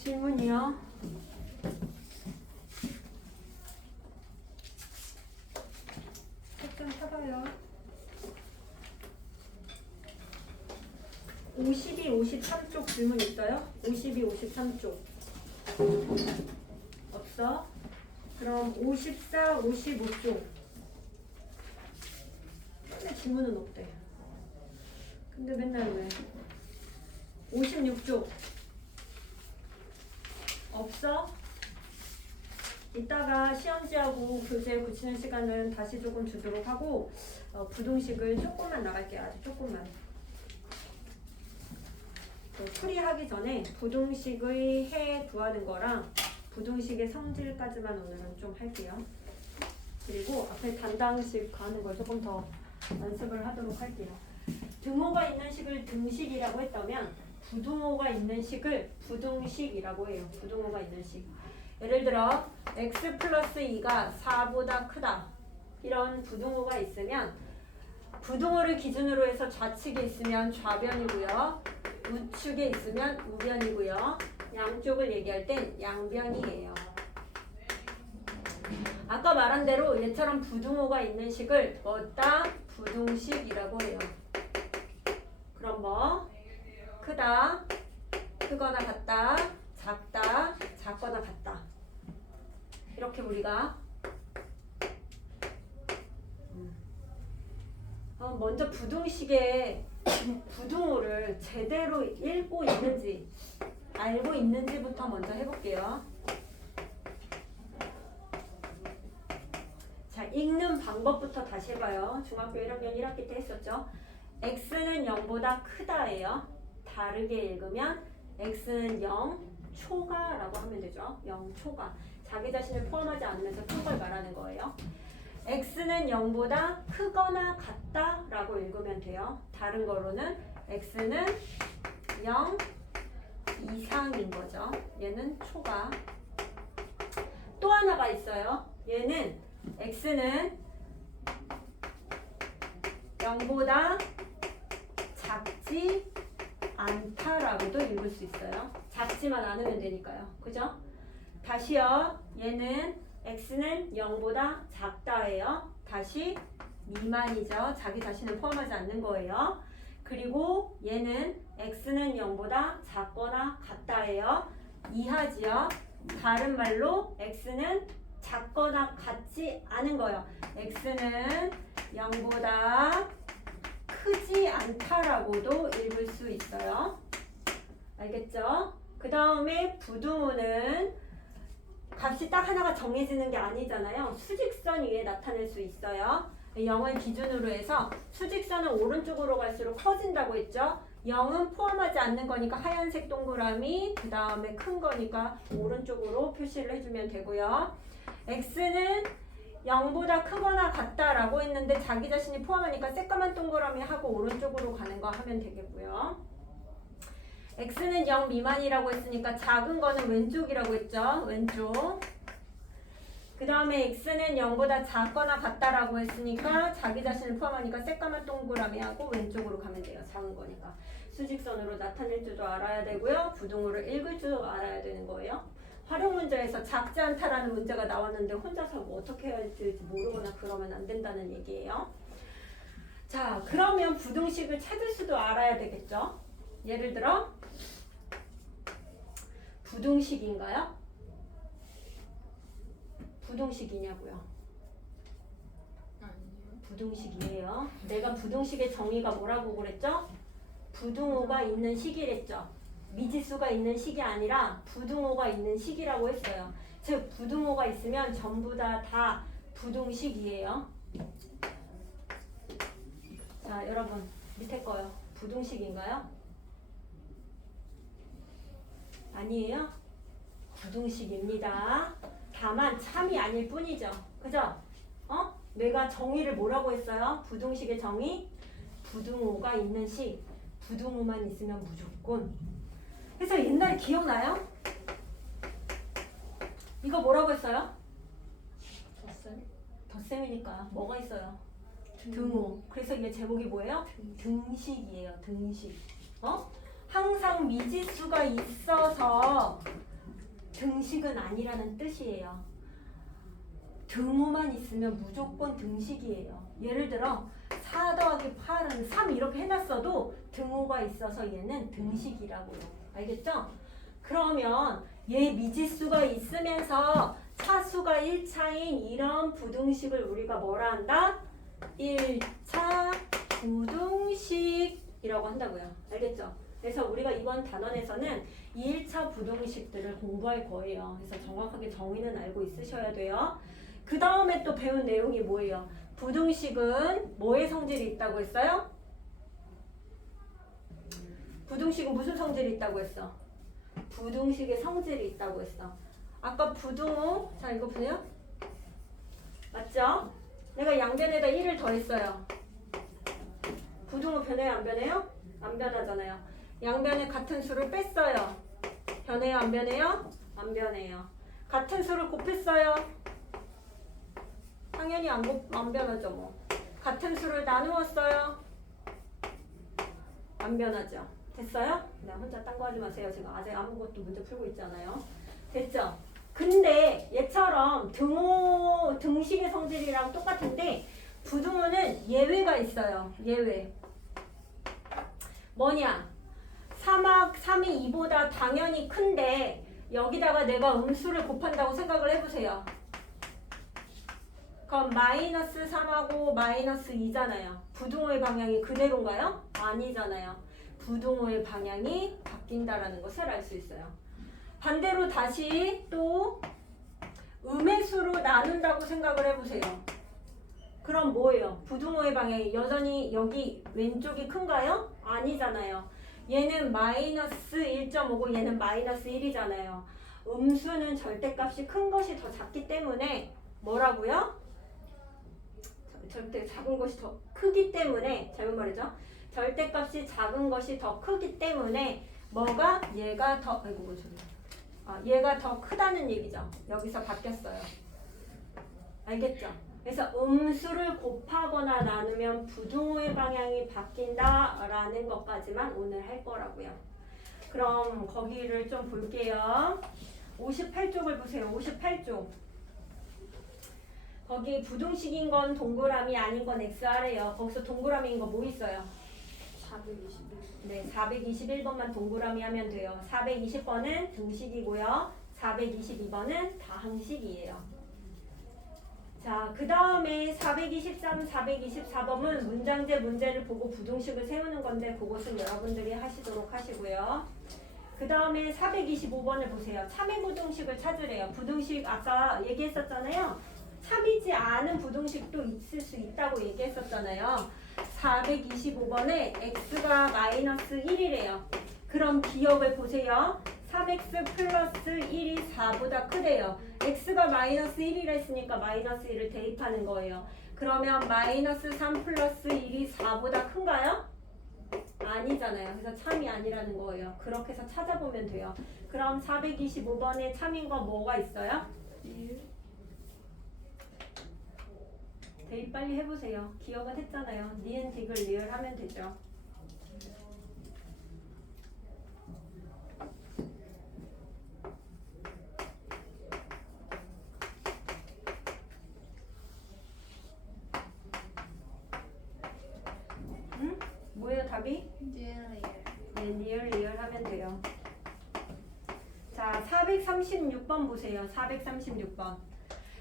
질문이요. 일단 해봐요. 52, 53쪽 질문 있어요? 52, 53쪽. 없어? 그럼 54, 55쪽. 맨날 질문은 없대. 근데 맨날 왜? 56쪽. 없어? 이따가 시험지하고 교재 붙이는 시간은 다시 조금 주도록 하고 부등식을 조금만 나갈게요. 아주 조금만. 풀이하기 전에 부등식의 해 구하는 거랑 부등식의 성질까지만 오늘은 좀 할게요. 그리고 앞에 단당식 가는 걸 조금 더 연습을 하도록 할게요. 등호가 있는 식을 등식이라고 했다면 부등호가 있는 식을 부등식이라고 해요. 부등호가 있는 식. 예를 들어 x 플러스 2가 4보다 크다. 이런 부등호가 있으면 부등호를 기준으로 해서 좌측에 있으면 좌변이고요. 우측에 있으면 우변이고요. 양쪽을 얘기할 땐 양변이에요. 아까 말한 대로 얘처럼 부등호가 있는 식을 뭐다? 부등식이라고 해요. 그럼 뭐? 크다, 크거나 같다, 작다, 작거나 같다. 이렇게 우리가 먼저 부등식의 부등호를 제대로 읽고 있는지 알고 있는지부터 먼저 해볼게요. 자, 읽는 방법부터 다시 해봐요. 중학교 1학년 1학기 때 했었죠. x는 0보다 크다예요. 다르게 읽으면 x는 0 초가라고 하면 되죠. 0 초가. 자기 자신을 포함하지 않으면서 큰 걸 말하는 거예요. x는 0보다 크거나 같다라고 읽으면 돼요. 다른 거로는 x는 0 이상인 거죠. 얘는 초가. 또 하나가 있어요. 얘는 x는 0보다 작지 않다라고도 읽을 수 있어요. 작지만 않으면 되니까요. 그죠? 다시요. 얘는 x는 0보다 작다예요. 다시 미만이죠. 자기 자신을 포함하지 않는 거예요. 그리고 얘는 x는 0보다 작거나 같다예요. 이하지요. 다른 말로 x는 작거나 같지 않은 거예요. x는 0보다 크지 않다라고도 읽을 수 있어요. 알겠죠? 그 다음에 부등호는 값이 딱 하나가 정해지는 게 아니잖아요. 수직선 위에 나타낼 수 있어요. 0을 기준으로 해서 수직선은 오른쪽으로 갈수록 커진다고 했죠. 0은 포함하지 않는 거니까 하얀색 동그라미, 그 다음에 큰 거니까 오른쪽으로 표시를 해주면 되고요. x는 0보다 크거나 같다라고 했는데 자기 자신이 포함하니까 새까만 동그라미 하고 오른쪽으로 가는 거 하면 되겠고요. x는 0 미만이라고 했으니까 작은 거는 왼쪽이라고 했죠. 왼쪽. 그 다음에 x는 0보다 작거나 같다라고 했으니까 자기 자신을 포함하니까 새까만 동그라미 하고 왼쪽으로 가면 돼요. 작은 거니까. 수직선으로 나타낼 줄도 알아야 되고요. 부등호를 읽을 줄도 알아야 되는 거예요. 활용 문제에서 작지 않다라는 문제가 나왔는데 혼자서 뭐 어떻게 해야 될지 모르거나 그러면 안 된다는 얘기예요. 자, 그러면 부등식을 찾을 수도 알아야 되겠죠. 예를 들어 부등식인가요? 부등식이냐고요? 아니요. 부등식이에요. 내가 부등식의 정의가 뭐라고 그랬죠? 부등호가 있는 식이랬죠. 미지수가 있는 식이 아니라 부등호가 있는 식이라고 했어요. 즉 부등호가 있으면 전부 다 부등식이에요. 자, 여러분 밑에 거요. 부등식인가요? 아니에요? 부등식입니다. 다만 참이 아닐 뿐이죠. 그죠? 내가 정의를 뭐라고 했어요? 부등식의 정의? 부등호가 있는 식. 부등호만 있으면 무조건. 그래서 옛날에 기억나요? 이거 뭐라고 했어요? 덧셈? 덧셈이니까 뭐가 있어요? 등호. 그래서 이게 제목이 뭐예요? 등식이에요. 등식. 항상 미지수가 있어서 등식은 아니라는 뜻이에요. 등호만 있으면 무조건 등식이에요. 예를 들어 4 더하기 8은 3 이렇게 해놨어도 등호가 있어서 얘는 등식이라고요. 알겠죠? 그러면 얘 미지수가 있으면서 차수가 1차인 이런 부등식을 우리가 뭐라 한다? 1차 부등식이라고 한다고요. 알겠죠? 그래서 우리가 이번 단원에서는 1차 부등식들을 공부할 거예요. 그래서 정확하게 정의는 알고 있으셔야 돼요. 그 다음에 또 배운 내용이 뭐예요? 부등식은 뭐의 성질이 있다고 했어요? 부등식은 무슨 성질이 있다고 했어? 부등식의 성질이 있다고 했어. 아까 부등호, 자 이거 보세요. 맞죠? 내가 양변에다 1을 더했어요. 부등호 변해요? 안 변해요? 안 변하잖아요. 양변에 같은 수를 뺐어요. 변해요? 안 변해요? 안 변해요. 같은 수를 곱했어요. 당연히 안 변하죠 뭐. 같은 수를 나누었어요. 안 변하죠. 됐어요? 네, 혼자 딴 거 하지 마세요. 제가 아직 아무것도 문제 풀고 있잖아요. 됐죠? 근데 얘처럼 등식의 성질이랑 똑같은데 부등호는 예외가 있어요. 예외. 뭐냐? 3이 2보다 당연히 큰데 여기다가 내가 음수를 곱한다고 생각을 해보세요. 그럼 마이너스 3하고 마이너스 2잖아요. 부등호의 방향이 그대로인가요? 아니잖아요. 부등호의 방향이 바뀐다라는 것을 알 수 있어요. 반대로 다시 또 음의 수로 나눈다고 생각을 해보세요. 그럼 뭐예요? 부등호의 방향이 여전히 여기 왼쪽이 큰가요? 아니잖아요. 얘는 마이너스 1.5고 얘는 마이너스 1이잖아요. 음수는 절대값이 큰 것이 더 작기 때문에 뭐라고요? 절대 작은 것이 더 크기 때문에 잘못 말이죠. 절대값이 작은 것이 더 크기 때문에 뭐가 얘가 더 아이고 뭔 소리야. 얘가 더 크다는 얘기죠. 여기서 바뀌었어요. 알겠죠? 그래서 음수를 곱하거나 나누면 부등호의 방향이 바뀐다라는 것까지만 오늘 할 거라고요. 그럼 거기를 좀 볼게요. 58쪽을 보세요. 58쪽. 거기 부등식인 건 동그라미 아닌 건 XR이에요. 거기서 동그라미인 거 뭐 있어요? 421. 네, 421번만 동그라미 하면 돼요. 420번은 등식이고요. 422번은 다항식이에요. 자, 그 다음에 423, 424번은 문장제 문제를 보고 부등식을 세우는 건데 그것은 여러분들이 하시도록 하시고요. 그 다음에 425번을 보세요. 참의 부등식을 찾으래요. 부등식 아까 얘기했었잖아요. 참이지 않은 부등식도 있을 수 있다고 얘기했었잖아요. 425번에 x가 마이너스 1이래요. 그럼 기억을 보세요. 3x 플러스 1이 4보다 크대요. x가 마이너스 1이라 했으니까 마이너스 1을 대입하는 거예요. 그러면 마이너스 3 플러스 1이 4보다 큰가요? 아니잖아요. 그래서 참이 아니라는 거예요. 그렇게 해서 찾아보면 돼요. 그럼 425번에 참인 거 뭐가 있어요? 1. 대입 빨리 해보세요. 기억은 했잖아요. 니은 딕을 리을 하면 되죠. 응? 뭐예요 답이? 니은 네, 니을 리을 하면 돼요. 자, 436번 보세요. 436번.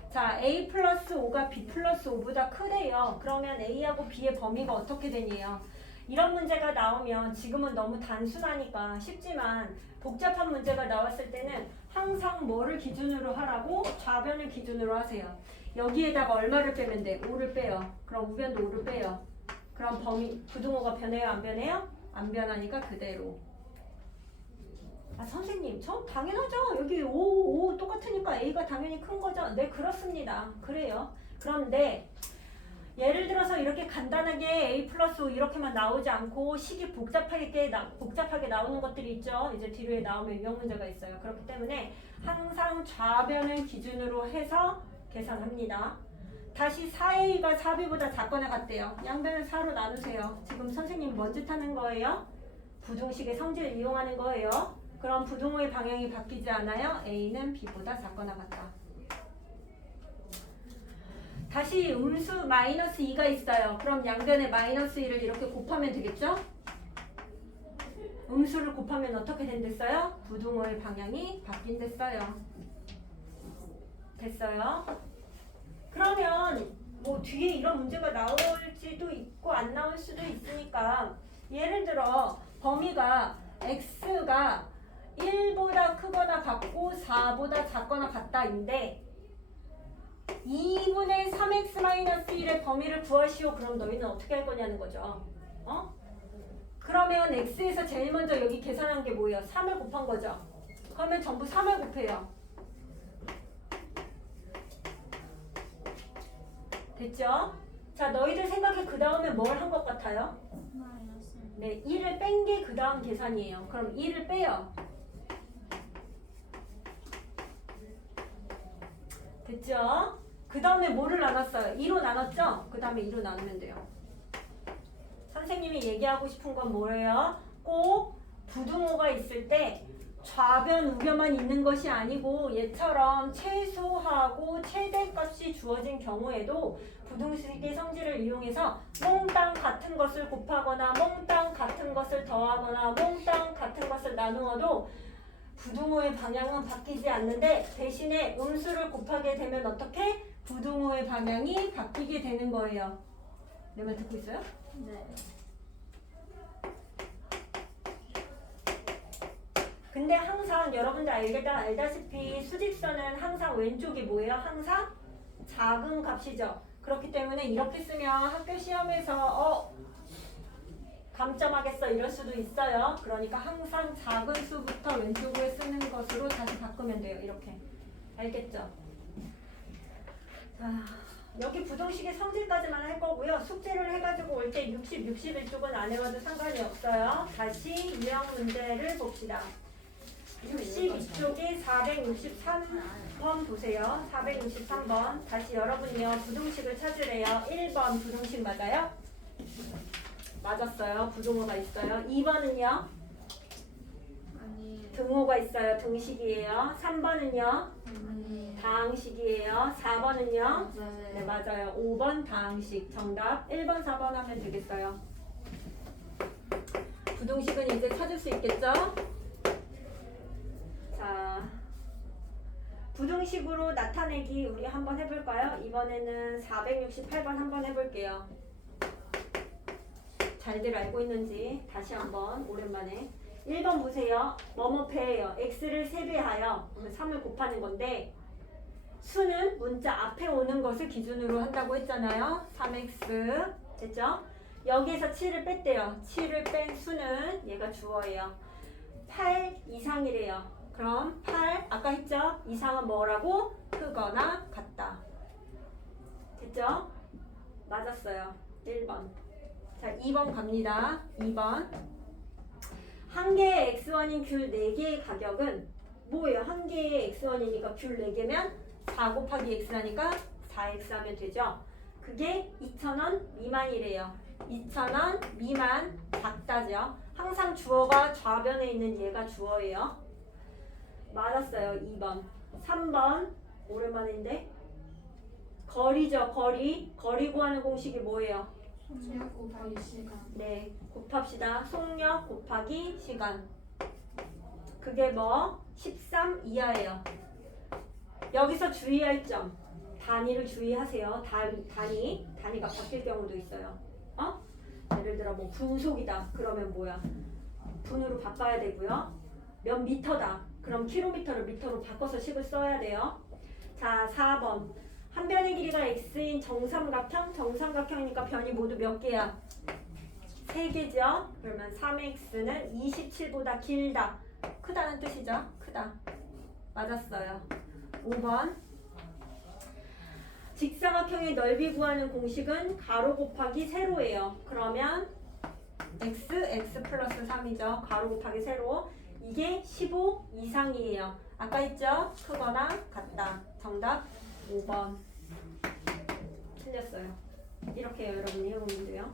자, a 플러스 5가 b 플러스 5보다 크대요. 그러면 a하고 b의 범위가 어떻게 되니요? 이런 문제가 나오면 지금은 너무 단순하니까 쉽지만 복잡한 문제가 나왔을 때는 항상 뭐를 기준으로 하라고? 좌변을 기준으로 하세요. 여기에다가 얼마를 빼면 돼? 5를 빼요. 그럼 우변도 5를 빼요. 그럼 범위, 부등호가 변해요? 안 변해요? 안 변하니까 그대로. 아 선생님 저 당연하죠. 여기 5 똑같으니까 A가 당연히 큰 거죠. 네 그렇습니다. 그래요. 그런데 예를 들어서 이렇게 간단하게 A 플러스 5 이렇게만 나오지 않고 식이 복잡하게 나오는 것들이 있죠. 이제 뒤로에 나오면 유형 문제가 있어요. 그렇기 때문에 항상 좌변을 기준으로 해서 계산합니다. 다시 4A가 4B보다 작거나 같대요. 양변을 4로 나누세요. 지금 선생님 뭔 짓 하는 거예요? 부등식의 성질을 이용하는 거예요. 그럼 부등호의 방향이 바뀌지 않아요? A는 B보다 작거나 같다. 다시 음수 마이너스 2가 있어요. 그럼 양변에 마이너스 2를 이렇게 곱하면 되겠죠? 음수를 곱하면 어떻게 된댔어요? 부등호의 방향이 바뀐댔어요. 됐어요? 그러면 뭐 뒤에 이런 문제가 나올지도 있고 안 나올 수도 있으니까 예를 들어 범위가 x가 1보다 크거나 같고 4보다 작거나 같다인데 2분의 3x-1의 범위를 구하시오. 그럼 너희는 어떻게 할 거냐는 거죠. 어? 그러면 x에서 제일 먼저 여기 계산한 게 뭐예요? 3을 곱한 거죠. 그러면 전부 3을 곱해요. 됐죠? 자, 너희들 생각에 그 다음에 뭘 한 것 같아요? 마이너스. 네, 1을 뺀 게 그 다음 계산이에요. 그럼 1을 빼요. 됐죠? 그 다음에 뭐를 나눴어요? 2로 나눴죠? 그 다음에 2로 나누면 돼요. 선생님이 얘기하고 싶은 건 뭐예요? 꼭 부등호가 있을 때 좌변, 우변만 있는 것이 아니고 얘처럼 최소하고 최대값이 주어진 경우에도 부등식의 성질을 이용해서 몽땅 같은 것을 곱하거나 몽땅 같은 것을 더하거나 몽땅 같은 것을 나누어도 부등호의 방향은 바뀌지 않는데 대신에 음수를 곱하게 되면 어떻게? 부등호의 방향이 바뀌게 되는 거예요. 내 말 듣고 있어요? 네. 근데 항상 여러분들 알다시피 수직선은 항상 왼쪽이 뭐예요? 항상 작은 값이죠. 그렇기 때문에 이렇게 쓰면 학교 시험에서 감점하겠어 이럴 수도 있어요. 그러니까 항상 작은 수부터 왼쪽으로 쓰는 것으로 다시 바꾸면 돼요. 이렇게. 알겠죠? 자, 여기 부등식의 성질까지만 할 거고요. 숙제를 해가지고 올 때 60, 61쪽은 안 해봐도 상관이 없어요. 다시 유형 문제를 봅시다. 62쪽에 463번 보세요. 463번. 다시 여러분이요. 부등식을 찾으래요. 1번 부등식 맞아요? 맞았어요. 부등호가 있어요. 2번은요? 아니에요. 등호가 있어요. 등식이에요. 3번은요? 아니에요. 다항식이에요. 4번은요? 네, 맞아요. 맞아요. 5번 다항식. 정답 1번, 4번 하면 되겠어요. 부등식은 이제 찾을 수 있겠죠? 자, 부등식으로 나타내기 우리 한번 해볼까요? 이번에는 468번 한번 해볼게요. 잘들 알고 있는지 다시 한번 오랜만에 1번 보세요. 뭐뭐 배예요. x를 3배하여 3을 곱하는 건데 수는 문자 앞에 오는 것을 기준으로 한다고 했잖아요. 3x 됐죠? 여기에서 7을 뺐대요. 7을 뺀 수는 얘가 주어예요. 8 이상이래요. 그럼 8 아까 했죠? 이상은 뭐라고? 크거나 같다. 됐죠? 맞았어요. 1번. 자, 2번 갑니다. 2번. 한 개의 x1인 귤 4개의 가격은 뭐예요? 한 개의 x1이니까 귤 4개면 4 곱하기 x라니까 4x 하면 되죠? 그게 2,000원 미만이래요. 2,000원 미만 작다죠? 항상 주어가 좌변에 있는 얘가 주어예요. 맞았어요. 2번. 3번. 오랜만인데. 거리죠. 거리. 거리 구하는 공식이 뭐예요? 속력 곱하기 시간. 네. 곱합시다. 속력 곱하기 시간. 그게 뭐? 13 이하예요. 여기서 주의할 점. 단위를 주의하세요. 단위가 바뀔 경우도 있어요. 예를 들어 뭐 분속이다. 그러면 뭐야? 분으로 바꿔야 되고요. 몇 미터다. 그럼 킬로미터를 미터로 바꿔서 식을 써야 돼요. 자, 4번. 한 변의 길이가 x인 정삼각형. 정삼각형이니까 변이 모두 몇 개야? 3개죠? 그러면 3x는 27보다 길다. 크다는 뜻이죠? 크다. 맞았어요. 5번. 직사각형의 넓이 구하는 공식은 가로 곱하기 세로예요. 그러면 x 플러스 3이죠. 가로 곱하기 세로. 이게 15 이상이에요. 아까 했죠? 크거나 같다. 정답 5번. 틀렸어요. 이렇게 여러분이 해보면 돼요.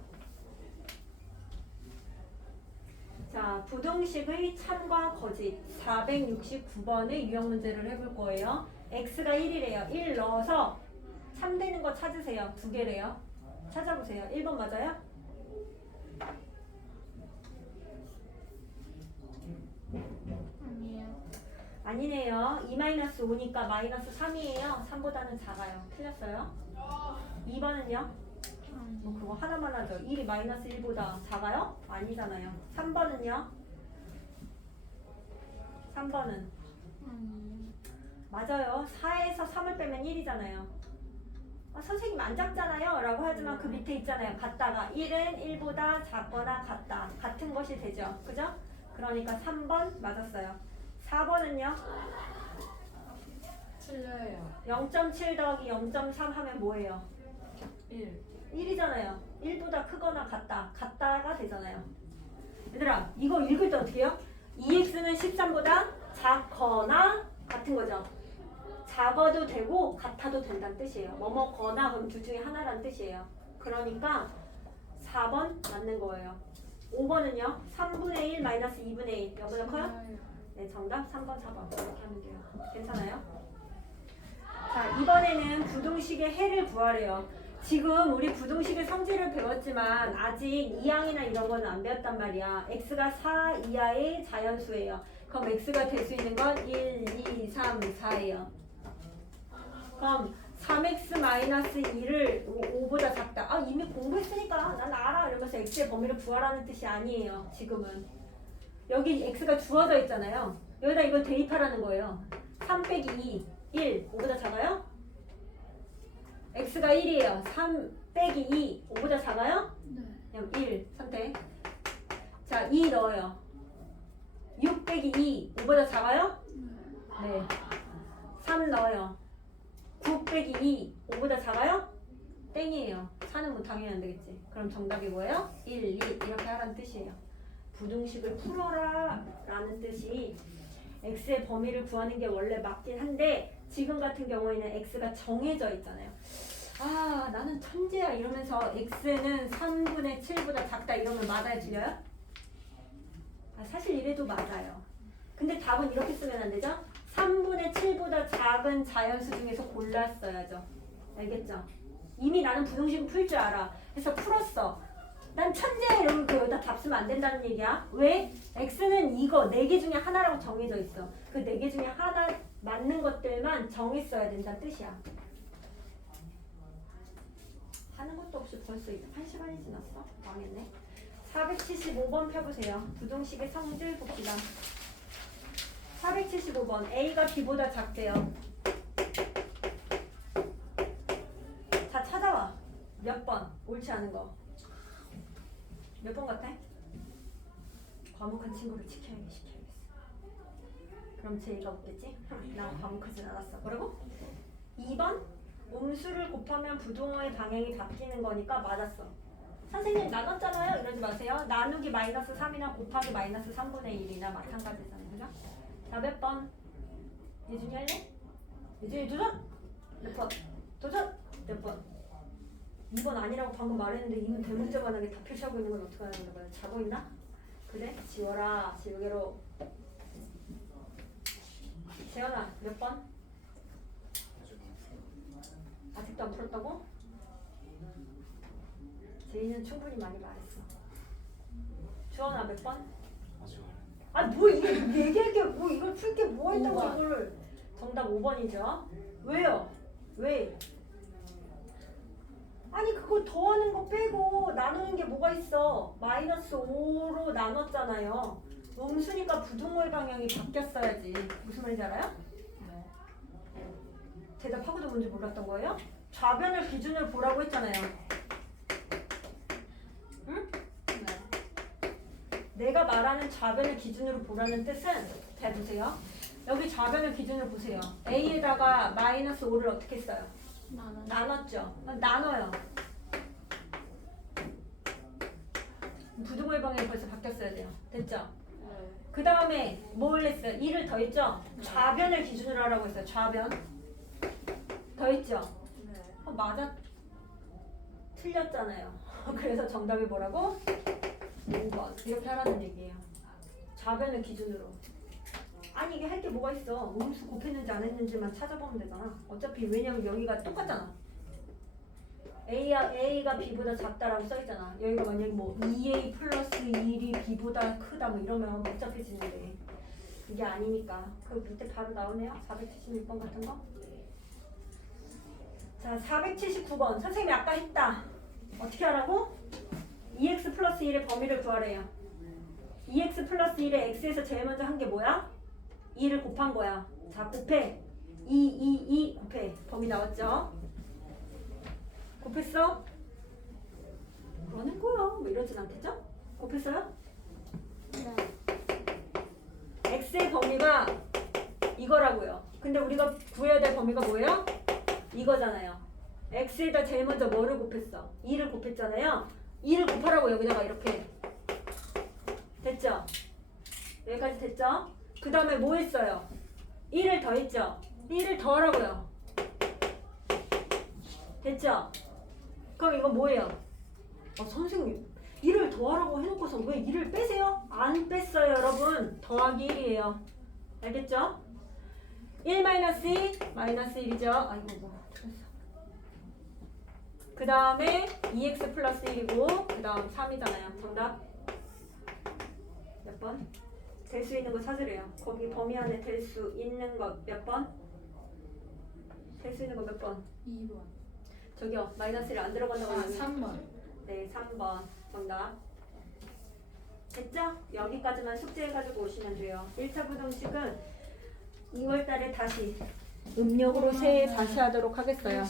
자, 부등식의 참과 거짓 469번의 유형 문제를 해볼 거예요. x가 1이래요. 1 넣어서 3 되는 거 찾으세요. 두 개래요. 찾아보세요. 1번 맞아요? 아니에요. 아니네요. 2-5니까 -3이에요. 3보다는 작아요. 틀렸어요. 2번은요? 뭐 그거 하나만 하죠. 1이 -1보다 작아요? 아니잖아요. 3번은요? 3번은 아니에요. 맞아요. 4에서 3을 빼면 1이잖아요. 아, 선생님 안 작잖아요 라고 하지만 그 밑에 있잖아요. 같다가 1은 1보다 작거나 같다. 같은 것이 되죠. 그죠? 그러니까 3번 맞았어요. 4번은요? 틀려요. 0.7 더하기 0.3 하면 뭐예요? 1. 1이잖아요. 1보다 크거나 같다. 같다가 되잖아요. 얘들아, 이거 읽을 때 어떻게 해요? 2x는 13보다 작거나 같은 거죠. 작아도 되고 같아도 된다는 뜻이에요. 뭐뭐거나 그럼 둘 중에 하나라는 뜻이에요. 그러니까 4번 맞는 거예요. 5번은요? 3분의 1 마이너스 2분의 1 여보다 커요? 네, 정답 3번, 4번 이렇게 하면 돼요. 괜찮아요? 자, 이번에는 부등식의 해를 구하래요. 지금 우리 부등식의 성질을 배웠지만 아직 이항이나 이런 거는 안 배웠단 말이야. x가 4 이하의 자연수예요. 그럼 x가 될 수 있는 건 1, 2, 3, 4예요. 그럼 3x-2를 5보다 작다. 아, 이미 공부했으니까 난 알아 이러면서 x의 범위를 구하라는 뜻이 아니에요. 지금은. 여기 x가 주어져 있잖아요. 여기다 이걸 대입하라는 거예요. 3 빼기 2, 1, 5보다 작아요? x가 1이에요. 3 빼기 2, 5보다 작아요? 네. 그냥 1 선택. 자, 2 넣어요. 6 빼기 2, 5보다 작아요? 네. 3 넣어요. 9 빼기 2, 5보다 작아요? 땡이에요. 4는 뭐 당연히 안 되겠지. 그럼 정답이 뭐예요? 1, 2 이렇게 하라는 뜻이에요. 부등식을 풀어라 라는 뜻이 x의 범위를 구하는 게 원래 맞긴 한데 지금 같은 경우에는 x가 정해져 있잖아요. 아, 나는 천재야 이러면서 x는 3분의 7보다 작다 이러면 맞아요, 틀려요? 아, 사실 이래도 맞아요. 근데 답은 이렇게 쓰면 안 되죠? 3분의 7보다 작은 자연수 중에서 골랐어야죠. 알겠죠? 이미 나는 부등식 풀 줄 알아. 그래서 풀었어. 난 천재야 이러면 그 여기다 답 쓰면 안 된다는 얘기야. 왜? x는 이거 4개 중에 하나라고 정해져 있어. 그 4개 중에 하나 맞는 것들만 정했어야 된다는 뜻이야. 하는 것도 없이 벌써 1시간이 지났어? 망했네. 475번 펴보세요. 부등식의 성질 봅시다. 475번 a가 b보다 작대요. 자, 찾아와. 몇 번? 옳지 않은 거. 몇 번 같아? 과묵한 친구를 시켜야겠어. 그럼 제이가 없겠지? 나 과묵하진 않았어. 뭐라고? 2번? 음수를 곱하면 부등호의 방향이 바뀌는 거니까 맞았어. 선생님 나눴잖아요? 이러지 마세요. 나누기 -3이나 곱하기 -3분의 1이나 마찬가지잖아요. 그죠? 자, 몇 번? 예준이 할래? 예준이 도전! 몇 번? 도전! 몇 번? 2번 아니라고 방금 말했는데 이분 대문자만하게 다 표시하고 있는 건 어떡하는 거야? 자고 있나? 그래? 지워라. 지우개로. 재현아, 몇 번? 아직도 안 풀었다고? 제이는 충분히 많이 말했어. 주원아, 몇 번? 아, 뭐 이게 얘기할 게 뭐 이걸 풀 게 뭐 했다고 5번. 이걸. 정답 5번이죠. 왜요? 왜? 아니 그거 더하는 거 빼고 나누는 게 뭐가 있어? -5로 나눴잖아요. 음수니까 부등호의 방향이 바뀌었어야지. 무슨 말인지 알아요? 네. 대답하고도 뭔지 몰랐던 거예요? 좌변을 기준으로 보라고 했잖아요. 응? 네. 내가 말하는 좌변을 기준으로 보라는 뜻은 잘 보세요. 여기 좌변을 기준으로 보세요. a에다가 -5를 어떻게 써요? 나눴죠. 나눠요. 부등호의 방향이 벌써 바뀌었어야 돼요. 됐죠? 네. 그 다음에 뭘 했어요? 2를 더했죠? 좌변을 기준으로 하라고 했어요. 좌변. 더했죠? 네. 맞아. 틀렸잖아요. 그래서 정답이 뭐라고? 5번. 이렇게 하라는 얘기예요. 좌변을 기준으로. 아니 이게 할 게 뭐가 있어. 음수 곱했는지 안 했는지만 찾아보면 되잖아. 어차피 왜냐면 여기가 똑같잖아. A가 B보다 작다라고 써있잖아. 여기가 만약에 뭐 2A 플러스 1이 B보다 크다 뭐 이러면 복잡해지는데 이게 아니니까. 그 밑에 바로 나오네요. 476번 같은 거. 자, 479번. 선생님이 아까 했다. 어떻게 하라고? 2x 플러스 1의 범위를 구하래요. 2x 플러스 1의 x에서 제일 먼저 한 게 뭐야? 2를 곱한 거야. 자, 곱해. 2 곱해. 범위 나왔죠? 곱했어? 그러는 거야. 뭐 이러진 않겠죠? 곱했어요? x의 범위가 이거라고요. 근데 우리가 구해야 될 범위가 뭐예요? 이거잖아요. x에다 제일 먼저 뭐를 곱했어? 2를 곱했잖아요. 2를 곱하라고 여기다가 이렇게. 됐죠? 여기까지 됐죠? 그 다음에 뭐 했어요? 1을 더했죠? 1을 더하라고요. 됐죠? 그럼 이건 뭐예요? 선생님 1을 더하라고 해놓고서 왜 1을 빼세요? 안 뺐어요 여러분. 더하기 1이에요. 알겠죠? 1 마이너스 2 마이너스 1이죠. 아이고 뭐 틀렸어. 그 다음에 2x 플러스 1이고 그 다음 3이잖아요. 정답 몇 번? 될 수 있는 거 찾으래요. 거기 범위 안에 될 수 있는 것 몇 번? 될 수 있는 거 몇 번? 2번. 저기요 마이너스 1 안 들어간다고 아, 하면 3번. 네 3번 정답. 됐죠? 여기까지만 숙제해가지고 오시면 돼요. 1차 부동식은 2월달에 다시 음력으로 새해 다시 하도록 하겠어요.